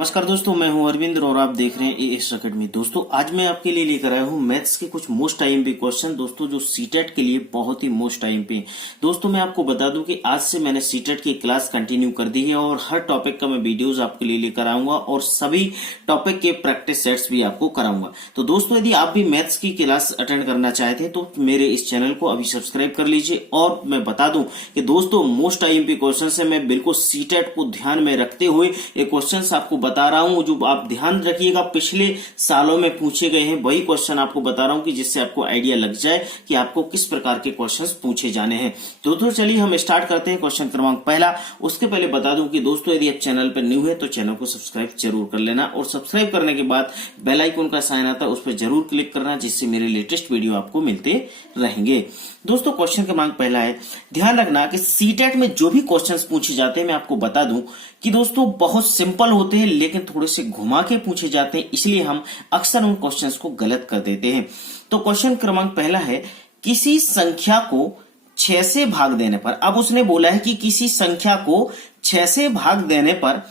नमस्कार दोस्तों, मैं हूं अरविंद और आप देख रहे हैं एएस अकेडमी। दोस्तों आज मैं आपके लिए लेकर आया हूं मैथ्स के कुछ मोस्ट आईएमपी क्वेश्चन दोस्तों, जो सीटेट के लिए बहुत ही मोस्ट आईएमपी हैं। दोस्तों मैं आपको बता दूं कि आज से मैंने सीटेट की क्लास कंटिन्यू कर दी है और हर टॉपिक का मैं वीडियोस आपके लिए लेकर आऊंगा और सभी टॉपिक के प्रैक्टिस सेट्स भी आपको कराऊंगा। तो दोस्तों यदि आप भी मैथ्स की क्लास अटेंड करना चाहते हैं तो मेरे इस चैनल को अभी सब्सक्राइब कर लीजिए। और मैं बता दूं कि दोस्तों मोस्ट आईएमपी क्वेश्चन से मैं बिल्कुल सीटेट को ध्यान में रखते हुए ये क्वेश्चन आपको बता रहा हूं, जो आप ध्यान रखिएगा पिछले सालों में पूछे गए हैं वही क्वेश्चन आपको बता रहा हूं कि जिससे आपको आइडिया लग जाए कि आपको किस प्रकार के क्वेश्चंस पूछे जाने हैं। तो चलिए हम स्टार्ट करते हैं क्वेश्चन क्रमांक पहला। उसके पहले बता दूं कि दोस्तों यदि आप चैनल पर न्यू है तो चैनल को सब्सक्राइब जरूर कर लेना और सब्सक्राइब करने के बाद बेल आइकन का साइन आता है उस पर जरूर क्लिक करना, जिससे मेरे लेटेस्ट वीडियो आपको मिलते रहेंगे। दोस्तों क्वेश्चन क्रमांक पहला है, ध्यान रखना कि सीटेट में जो भी क्वेश्चंस पूछे जाते हैं मैं आपको बता दूं कि दोस्तों बहुत सिंपल होते हैं लेकिन थोड़े से घुमा के पूछे जाते हैं, इसलिए हम अक्सर उन क्वेश्चंस को गलत कर देते हैं। तो क्वेश्चन क्रमांक पहला है, किसी संख्या को 6 से भाग देने पर, अब उसने बोला है कि किसी संख्या को 6 से भाग देने पर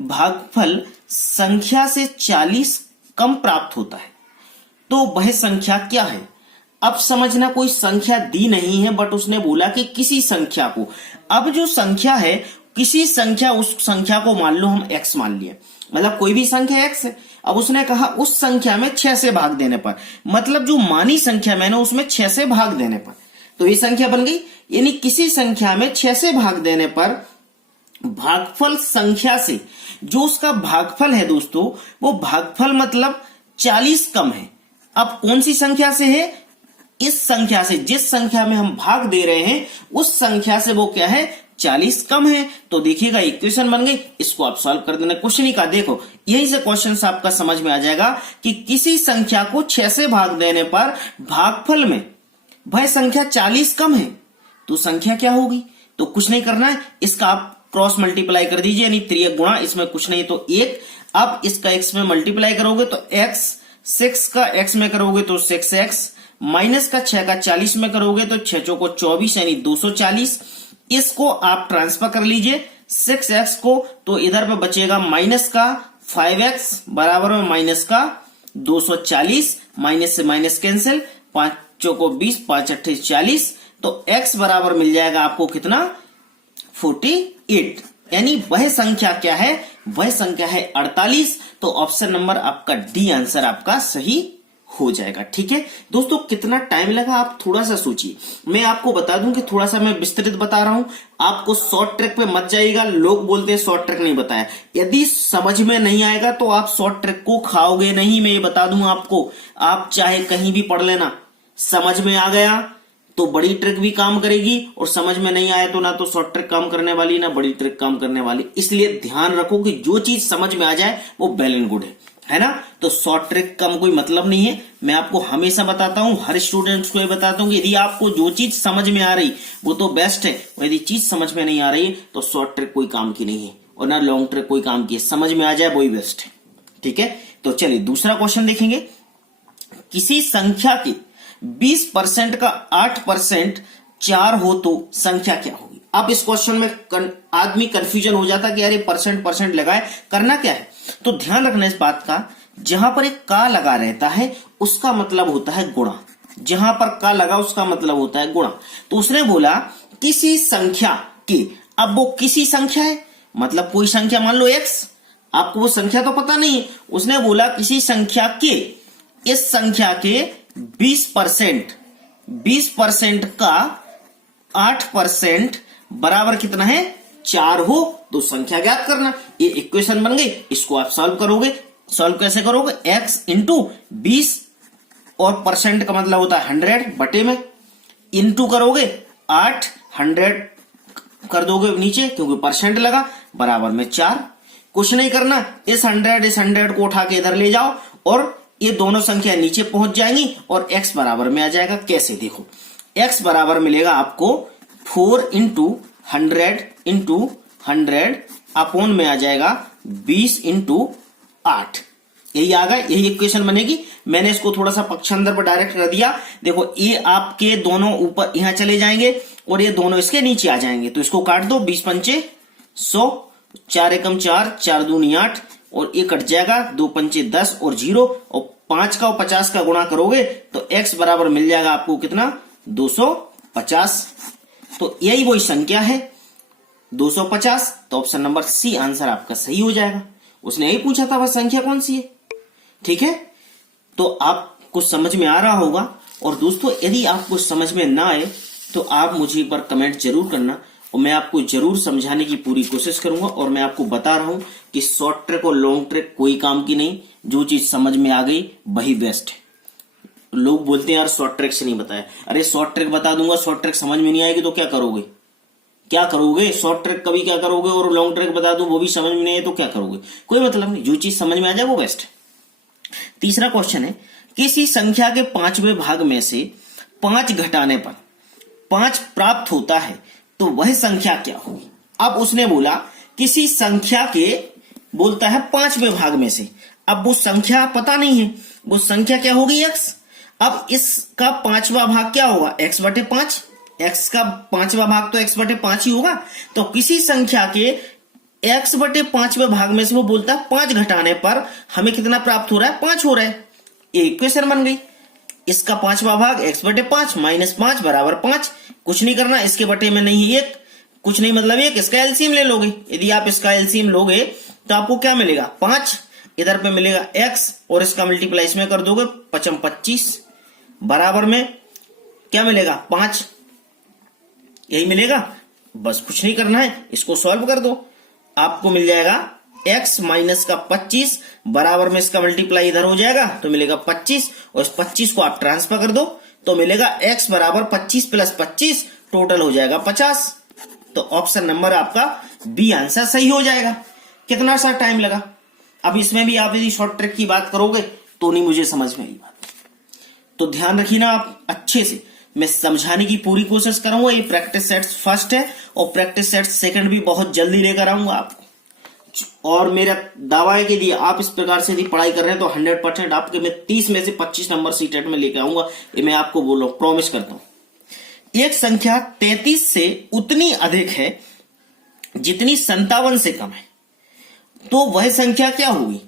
भागफल संख्या से 40 कम प्राप्त होता है, तो वह संख्या क्या है। अब समझना, कोई संख्या दी नहीं है बट उसने बोला कि किसी संख्या को, अब जो संख्या है किसी संख्या, उस संख्या को मान लो हम x मान लिए, मतलब कोई भी संख्या x है। अब उसने कहा उस संख्या में 6 से भाग देने पर, मतलब जो मानी संख्या मैंने उसमें 6 से भाग देने पर, तो ये संख्या बन गई। यानी किसी संख्या में 6 से भाग देने पर भागफल संख्या से, जो उसका भागफल है दोस्तों, वो भागफल मतलब 40 कम है। अब कौन सी संख्या से है? इस संख्या से, जिस संख्या में हम भाग दे रहे हैं उस संख्या से वो क्या है, 40 कम है। तो देखिएगा इक्वेशन बन गई, इसको आप सॉल्व कर देना। क्वेश्चन ही का देखो, यही से क्वेश्चन आपका समझ में आ जाएगा कि किसी संख्या को 6 से भाग देने पर भागफल में वह संख्या 40 कम है, तो संख्या क्या होगी। तो कुछ नहीं करना है, इसका आप क्रॉस मल्टीप्लाई कर दीजिए, यानी 3 गुणा, इसमें कुछ नहीं तो 1। अब इसका x में मल्टीप्लाई करोगे तो x, 6 का x में करोगे तो 6x, माइनस का 6 का 40 में करोगे तो 6 चौको 24 यानी 240। इसको आप ट्रांसफर कर लीजिए 6x को, तो इधर पे बचेगा माइनस का 5x बराबर में माइनस का 240, माइनस से माइनस कैंसिल, 5 चौको 20, 5 अट्ठे 40, तो x बराबर मिल जाएगा आपको कितना, 48। यानी वह संख्या क्या है, वह संख्या है 48। तो ऑप्शन नंबर आपका डी आंसर आपका सही हो जाएगा। ठीक है दोस्तों, कितना टाइम लगा आप थोड़ा सा सोचिए। मैं आपको बता दूं कि थोड़ा सा मैं विस्तृत बता रहा हूं, आपको शॉर्ट ट्रिक पे मत जाइएगा। लोग बोलते हैं शॉर्ट ट्रिक नहीं बताया, यदि समझ में नहीं आएगा तो आप शॉर्ट ट्रिक को खाओगे नहीं, मैं ये बता दूं आपको। आप चाहे कहीं भी पढ़ लेना, समझ में आ गया तो बड़ी ट्रिक भी काम करेगी और समझ में नहीं आया तो ना तो शॉर्ट ट्रिक काम करने वाली ना बड़ी ट्रिक काम करने वाली। इसलिए ध्यान रखो कि जो चीज समझ में आ जाए वो वेल एंड गुड है ना। तो शॉर्ट ट्रिक का कोई मतलब नहीं है, मैं आपको हमेशा बताता हूं, हर स्टूडेंट्स को ये बताता हूं कि यदि आपको जो चीज समझ में आ रही वो तो बेस्ट है, और यदि चीज समझ में नहीं आ रही तो शॉर्ट ट्रिक कोई काम की नहीं है और ना लॉन्ग ट्रिक कोई काम की है, समझ में आ जाए वही बेस्ट है। ठीक है, तो चलिए दूसरा क्वेश्चन देखेंगे। किसी संख्या के 20% का 8% 4 हो तो संख्या क्या होगी। अब इस क्वेश्चन में आदमी कंफ्यूजन हो जाता कि यार परसेंट लगाए, करना क्या है। तो ध्यान रखना इस बात का, जहां पर एक का लगा रहता है उसका मतलब होता है गुणा, जहां पर का लगा उसका मतलब होता है गुणा। तो उसने बोला किसी संख्या के, अब वो किसी संख्या है मतलब कोई संख्या, मान लो x, आपको वो संख्या तो पता नहीं है, उसने बोला किसी संख्या के, इस संख्या के 20% का 8% बराबर कितना है, 4 हो तो संख्या ज्ञात करना। ये इक्वेशन बन गई, इसको आप सॉल्व करोगे। सॉल्व कैसे करोगे, x इंटू 20 और परसेंट का मतलब होता है 100 बटे में, इंटू करोगे 800 कर दोगे नीचे क्योंकि परसेंट लगा, बराबर में 4। कुछ नहीं करना, इस 100 को उठा के इधर ले जाओ और ये दोनों संख्या नीचे पहुंच जाएंगी और x बराबर में आ जाएगा। कैसे, देखो x बराबर मिलेगा आपको 4 इंटू 100 अपॉन में आ जाएगा 20 इंटू 8, यही आ गया, यही इक्वेशन बनेगी। मैंने इसको थोड़ा सा पक्षांतर पर डायरेक्ट कर दिया। देखो ये आपके दोनों ऊपर यहां चले जाएंगे और ये दोनों इसके नीचे आ जाएंगे, तो इसको काट दो, 20 पंचे 100, 4 एकम 4, 4 दूनी 8, और ये कट जाएगा, 2 पंचे 10 और 0 और 5 का और 50 का गुणा करोगे तो x बराबर मिल जाएगा आपको कितना, 250। तो यही वही संख्या है 250। तो ऑप्शन नंबर सी आंसर आपका सही हो जाएगा। उसने यही पूछा था वह संख्या कौन सी है। ठीक है, तो आपको समझ में आ रहा होगा। और दोस्तों यदि आपको समझ में ना आए तो आप मुझे एक बार कमेंट जरूर करना और मैं आपको जरूर समझाने की पूरी कोशिश करूंगा। और मैं आपको बता रहा हूं कि शॉर्ट ट्रिक और लॉन्ग ट्रिक कोई काम की नहीं, जो चीज समझ में आ गई वही बेस्ट है। लोग बोलते हैं यार शॉर्ट ट्रिक से नहीं बताया। अरे शॉर्ट ट्रिक बता दूंगा, शॉर्ट ट्रिक समझ में नहीं आएगी तो क्या करोगे, क्या करोगे? शॉर्ट ट्रिक कभी क्या करोगे और लॉन्ग ट्रिक बता दूं वो भी समझ में नहीं है तो क्या करोगे? कोई मतलब नहीं, जो चीज समझ में आ जाए वो बेस्ट है। तीसरा क्वेश्चन है, किसी संख्या के 5वें भाग में से 5 घटाने पर 5 प्राप्त होता है तो वह संख्या क्या होगी? अब उसने बोला किसी संख्या के, बोलता है 5वें भाग में से। अब वो संख्या पता नहीं है, वो संख्या क्या होगी, x। अब इसका 5वां भाग क्या होगा, x/5। x का 5वां भाग तो x/5 ही होगा। तो किसी संख्या के x/5वें भाग में से वो बोलता है 5 घटाने पर हमें कितना प्राप्त हो रहा है, 5 हो रहा है। ये इक्वेशन बन गई। इसका 5वां भाग x/5 माइनस 5 बराबर 5। कुछ नहीं करना, इसके बटे में नहीं है 1, कुछ नहीं मतलब 1, इसका एलसीएम ले लोगे। यदि आप इसका एलसीएम लोगे तो आपको क्या मिलेगा, 5। इधर पे मिलेगा x और इसका मल्टीप्लाई इसमें कर दोगे, 5 25 बराबर में क्या मिलेगा, 5। यही मिलेगा, बस कुछ नहीं करना है, इसको सॉल्व कर दो। आपको मिल जाएगा x माइनस का 25 बराबर में इसका मल्टीप्लाई इधर हो जाएगा तो मिलेगा 25 और इस 25 को आप ट्रांसफर कर दो तो मिलेगा x बराबर 25 प्लस 25 टोटल हो जाएगा 50। तो ऑप्शन नंबर आपका बी आंसर सही हो जाएगा। कितना सा टाइम लगा? अब इसमें भी आप यदि शॉर्ट ट्रिक की बात करोगे तो नहीं मुझे समझ में आई बात। तो ध्यान रखिए ना आप अच्छे से, मैं समझाने की पूरी कोशिश करूंगा। ये प्रैक्टिस सेट्स फर्स्ट है और प्रैक्टिस सेट्स सेकंड भी बहुत जल्दी लेकर आऊंगा आपको। और मेरा दावा है कि यदि आप इस प्रकार से यदि पढ़ाई कर रहे हैं तो 100% आपके मैं 30 में से 25 नंबर सीटेट में लेकर आऊंगा। ये मैं आपको बोल रहा हूं, प्रॉमिस करता हूं। एक संख्या 33 से उतनी अधिक है जितनी 57 से कम है, तो वह संख्या क्या होगी?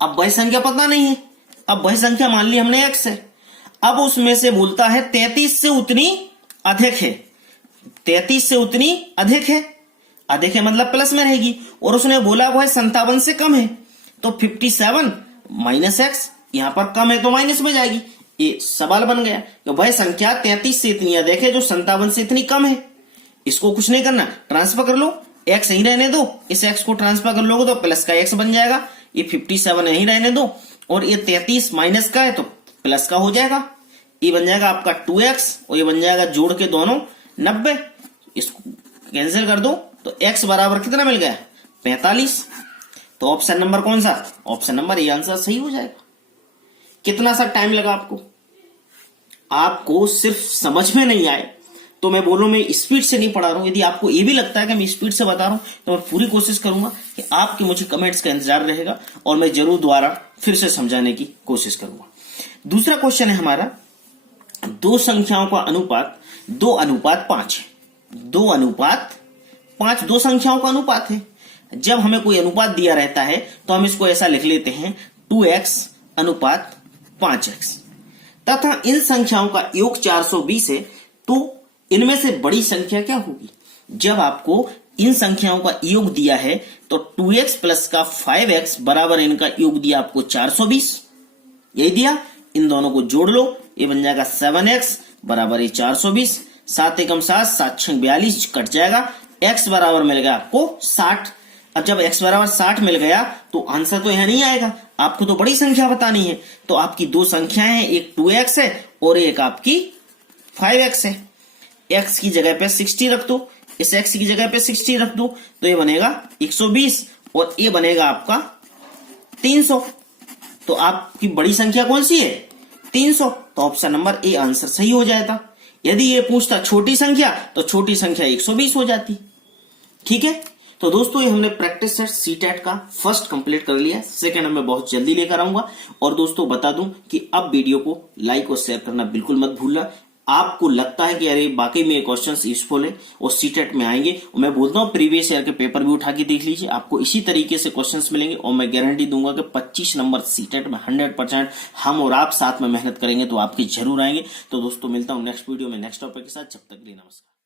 अब वह संख्या पता नहीं है। अब वह संख्या मान ली हमने x है। अब उसमें से बोलता है 33 से उतनी अधिक है। 33 से उतनी अधिक है, अधिक है मतलब प्लस में रहेगी। और उसने बोला वह 57 से कम है, तो 57 माइनस एक्स, यहां पर कम है तो माइनस में जाएगी। ये सवाल बन गया कि वह संख्या 33 से इतनी अधिक है जो 57 से इतनी कम है। इसको कुछ नहीं करना, ट्रांसफर कर लो, एक्स यहीं रहने दो। इस एक्स को ट्रांसफर कर लोगे तो प्लस का एक्स बन जाएगा। ये 57 यहीं रहने दो और ये 33 माइनस का है तो प्लस का हो जाएगा। ये बन जाएगा आपका 2x और ये बन जाएगा जोड़ के दोनों 90। इसको कैंसिल कर दो तो x बराबर कितना मिल गया, 45। तो ऑप्शन नंबर कौन सा, ऑप्शन नंबर ए आंसर सही हो जाएगा। कितना सा टाइम लगा आपको? आपको सिर्फ समझ में नहीं आए तो मैं बोलूं मैं स्पीड से नहीं पढ़ा रहा हूं। यदि आपको ये भी लगता है कि मैं स्पीड से बता रहा हूं तो मैं पूरी कोशिश करूंगा कि आपके मुझे कमेंट्स का इंतजार रहेगा और मैं जरूर दोबारा फिर से समझाने की कोशिश करूंगा। दूसरा क्वेश्चन है हमारा, दो संख्याओं का अनुपात 2:5 है। 2:5 दो संख्याओं का अनुपात है। जब हमें कोई अनुपात दिया रहता है तो हम इसको ऐसा लिख लेते हैं 2x/5x, तथा इन संख्याओं का योग 420 है, तो इनमें से बड़ी संख्या क्या होगी? जब आपको इन संख्याओं का योग दिया है तो 2x प्लस का 5x बराबर इनका योग दिया आपको 420, यही दिया। इन दोनों को जोड़ लो, ये बन जाएगा 7x बराबर 420। 7 एकम 7, 7 6 42 कट जाएगा। x बराबर मिल गया आपको 60। अब जब x बराबर 60 मिल गया तो आंसर तो यहां नहीं आएगा, आपको तो बड़ी संख्या बतानी है। तो आपकी दो संख्याएं हैं, एक 2x है और एक आपकी 5x है। x की जगह पे 60 रख दो, इस x की जगह पे 60 रख दो तो ये बनेगा 120 और ये बनेगा आपका 300। तो आपकी बड़ी संख्या कौन सी है, 300। तो ऑप्शन नंबर ए आंसर सही हो जाता। यदि ये पूछता छोटी संख्या तो छोटी संख्या 120 हो जाती। ठीक है, तो दोस्तों ये हमने प्रैक्टिस सेट सीटेट का फर्स्ट कंप्लीट कर लिया। सेकंड में बहुत जल्दी लेकर आऊंगा। और दोस्तों बता दूं कि अब वीडियो को लाइक और शेयर करना बिल्कुल मत भूलना। आपको लगता है कि अरे वाकई में क्वेश्चंस यूजफुल है और सीटेट में आएंगे, और मैं बोलता हूं प्रीवियस ईयर के पेपर भी उठा के देख लीजिए, आपको इसी तरीके से क्वेश्चंस मिलेंगे और मैं गारंटी दूंगा कि 25 नंबर सीटेट में 100% हम और आप साथ में मेहनत करेंगे तो आपके जरूर आएंगे। तो दोस्तों मिलता हूं नेक्स्ट वीडियो में नेक्स्ट टॉपिक के साथ, जब तक के लिए नमस्कार।